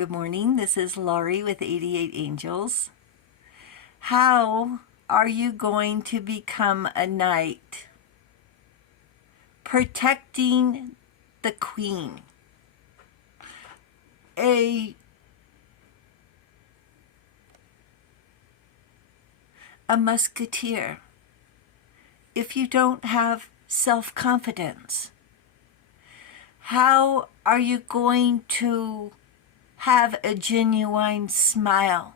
Good morning. This is Laurie with 88 Angels. How are you going to become a knight? Protecting the queen. A musketeer. If you don't have self-confidence, how are you going to have a genuine smile?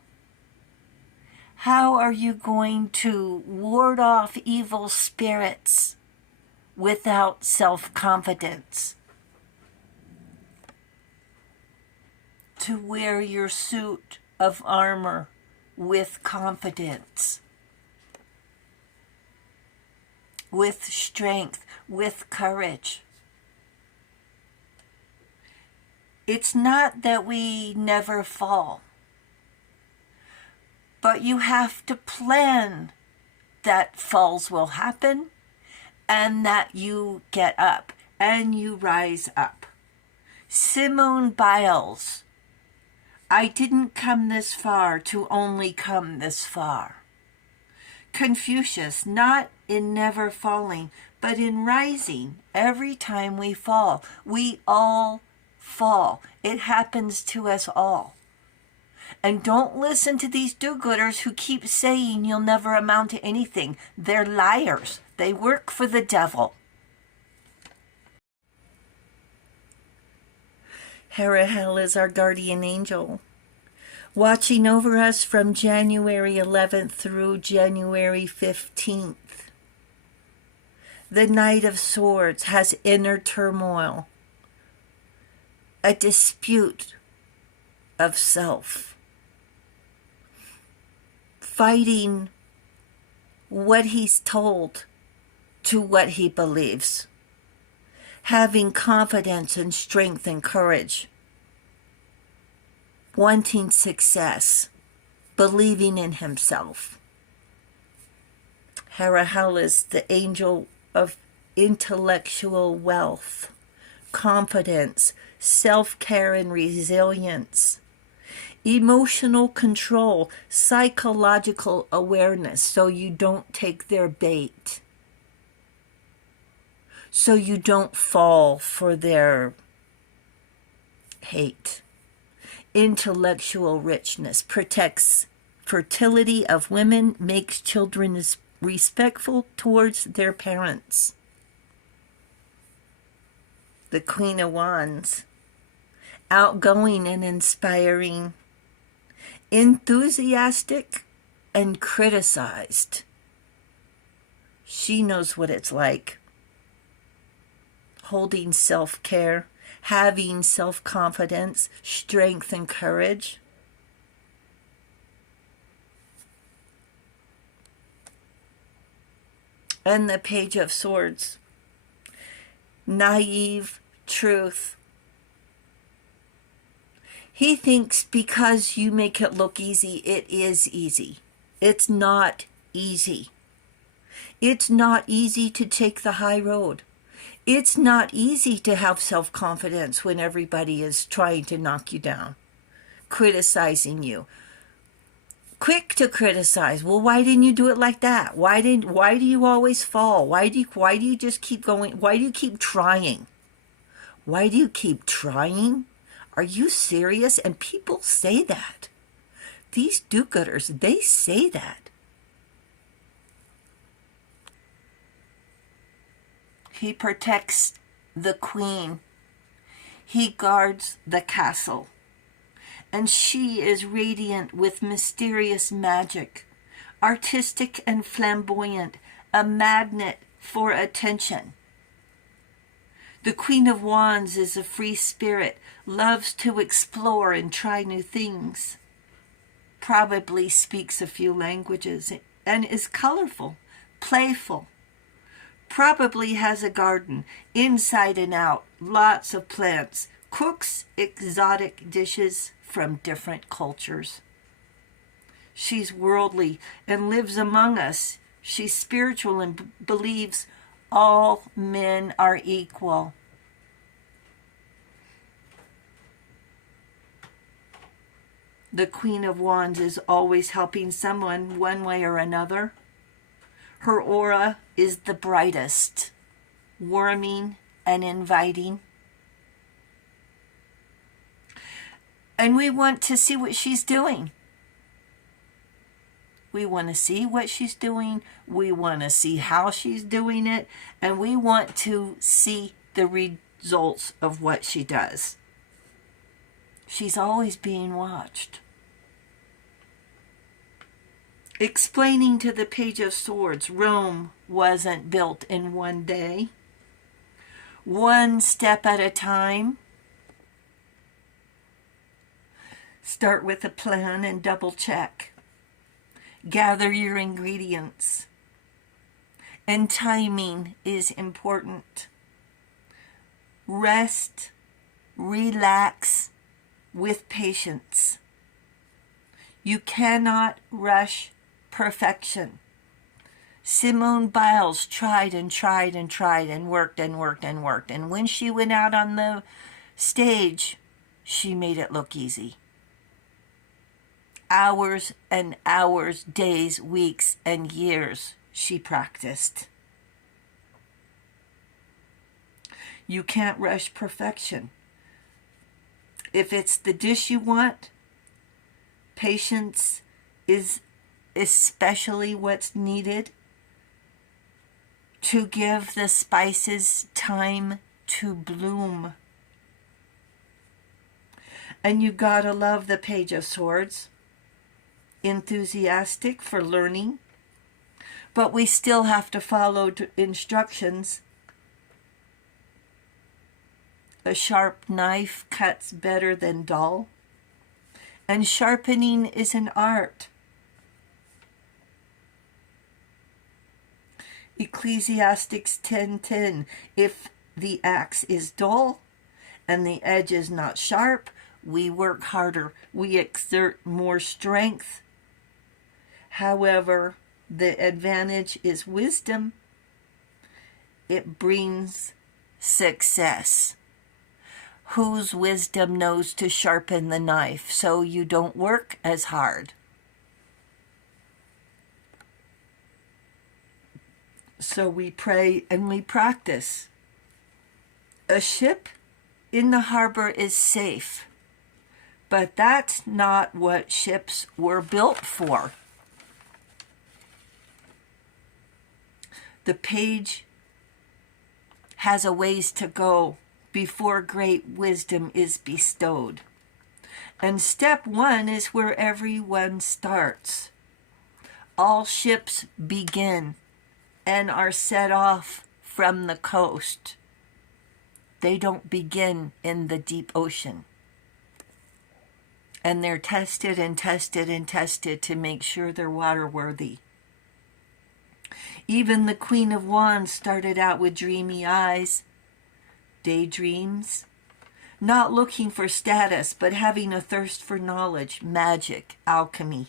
How are you going to ward off evil spirits without self-confidence? To wear your suit of armor with confidence, with strength, with courage. It's not that we never fall, but you have to plan that falls will happen and that you get up and you rise up. Simone Biles, I didn't come this far to only come this far. Confucius, not in never falling, but in rising. Every time we fall, we all fall. It happens to us all. And don't listen to these do-gooders who keep saying you'll never amount to anything. They're liars. They work for the devil. Herahel is our guardian angel, watching over us from January 11th through January 15th. The Knight of Swords has inner turmoil, a dispute of self, fighting what he's told to what he believes, having confidence and strength and courage, wanting success, believing in himself. Herahel is the angel of intellectual wealth, confidence, self-care and resilience, emotional control, psychological awareness, so you don't take their bait, so you don't fall for their hate. Intellectual richness protects fertility of women, makes children respectful towards their parents. The Queen of Wands, outgoing and inspiring, enthusiastic and criticized. She knows what it's like. Holding self-care, having self-confidence, strength and courage. And the Page of Swords, naive truth. He thinks because you make it look easy, it is easy. It's not easy. It's not easy to take the high road. It's not easy to have self-confidence when everybody is trying to knock you down, criticizing you. Quick to criticize. Well, why didn't you do it like that? Why do you always fall? Why do you just keep going? Why do you keep trying? Why do you keep trying? Are you serious? And people say that. These do-gooders, they say that. He protects the queen. He guards the castle. And she is radiant with mysterious magic, artistic and flamboyant, a magnet for attention. The Queen of Wands is a free spirit, loves to explore and try new things, probably speaks a few languages, and is colorful, playful. Probably has a garden, inside and out, lots of plants, cooks exotic dishes from different cultures. She's worldly and lives among us. She's spiritual and believes all men are equal. The Queen of Wands is always helping someone one way or another. Her aura is the brightest, warming and inviting. And we want to see what she's doing. We want to see what she's doing. We want to see how she's doing it. And we want to see the results of what she does. She's always being watched. Explaining to the Page of Swords, Rome wasn't built in one day. One step at a time. Start with a plan and double check. Gather your ingredients. And timing is important. Rest, relax with patience. You cannot rush perfection. Simone Biles tried and tried and tried and worked and worked and worked. And when she went out on the stage, she made it look easy. Hours and hours, days, weeks, and years she practiced. You can't rush perfection. If it's the dish you want, patience is especially what's needed to give the spices time to bloom. And you gotta love the Page of Swords. Enthusiastic for learning, but we still have to follow instructions. A sharp knife cuts better than dull, and sharpening is an art. Ecclesiastes 10:10, if the axe is dull and the edge is not sharp, we work harder, we exert more strength. However, the advantage is wisdom. It brings success. Whose wisdom knows to sharpen the knife so you don't work as hard? So we pray and we practice. A ship in the harbor is safe, but that's not what ships were built for. The page has a ways to go before great wisdom is bestowed. And step one is where everyone starts. All ships begin and are set off from the coast. They don't begin in the deep ocean. And they're tested and tested and tested to make sure they're waterworthy. Even the Queen of Wands started out with dreamy eyes, daydreams, not looking for status, but having a thirst for knowledge, magic, alchemy,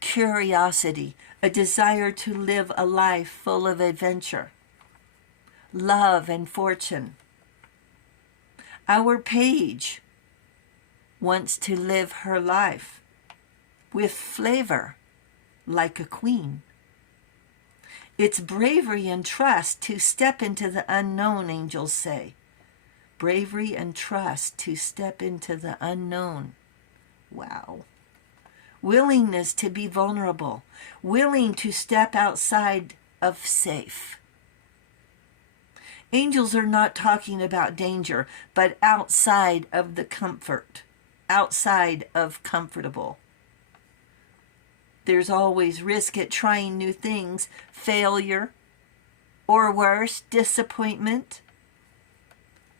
curiosity, a desire to live a life full of adventure, love and fortune. Our page wants to live her life with flavor like a queen. It's bravery and trust to step into the unknown, angels say. Bravery and trust to step into the unknown. Wow. Willingness to be vulnerable. Willing to step outside of safe. Angels are not talking about danger, but outside of the comfort. Outside of comfortable. There's always risk at trying new things, failure, or worse, disappointment.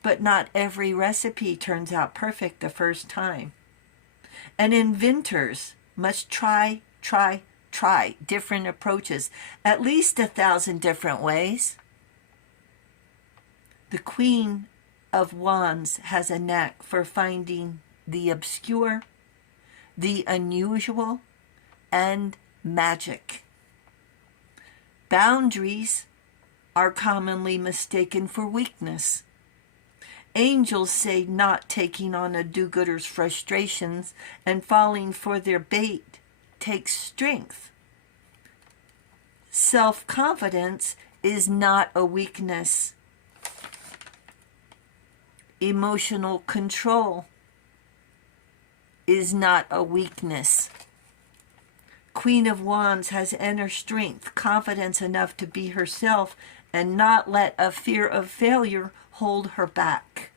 But not every recipe turns out perfect the first time. And inventors must try different approaches, at least 1,000 different ways. The Queen of Wands has a knack for finding the obscure, the unusual, and magic. Boundaries are commonly mistaken for weakness. Angels say not taking on a do-gooder's frustrations and falling for their bait takes strength. Self-confidence is not a weakness. Emotional control is not a weakness. Queen of Wands has inner strength, confidence enough to be herself and not let a fear of failure hold her back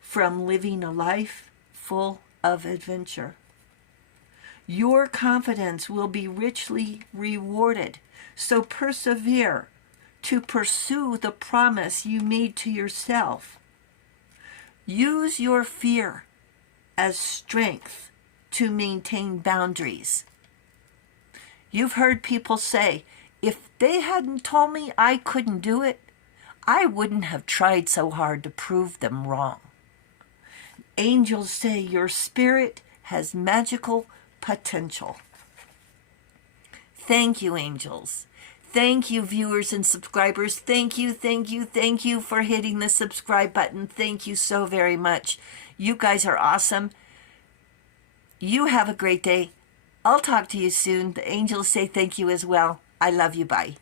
from living a life full of adventure. Your confidence will be richly rewarded, so persevere to pursue the promise you made to yourself. Use your fear as strength to maintain boundaries. You've heard people say, if they hadn't told me I couldn't do it, I wouldn't have tried so hard to prove them wrong. Angels say your spirit has magical potential. Thank you, angels. Thank you, viewers and subscribers. Thank you for hitting the subscribe button. Thank you so very much. You guys are awesome. You have a great day. I'll talk to you soon. The angels say thank you as well. I love you. Bye.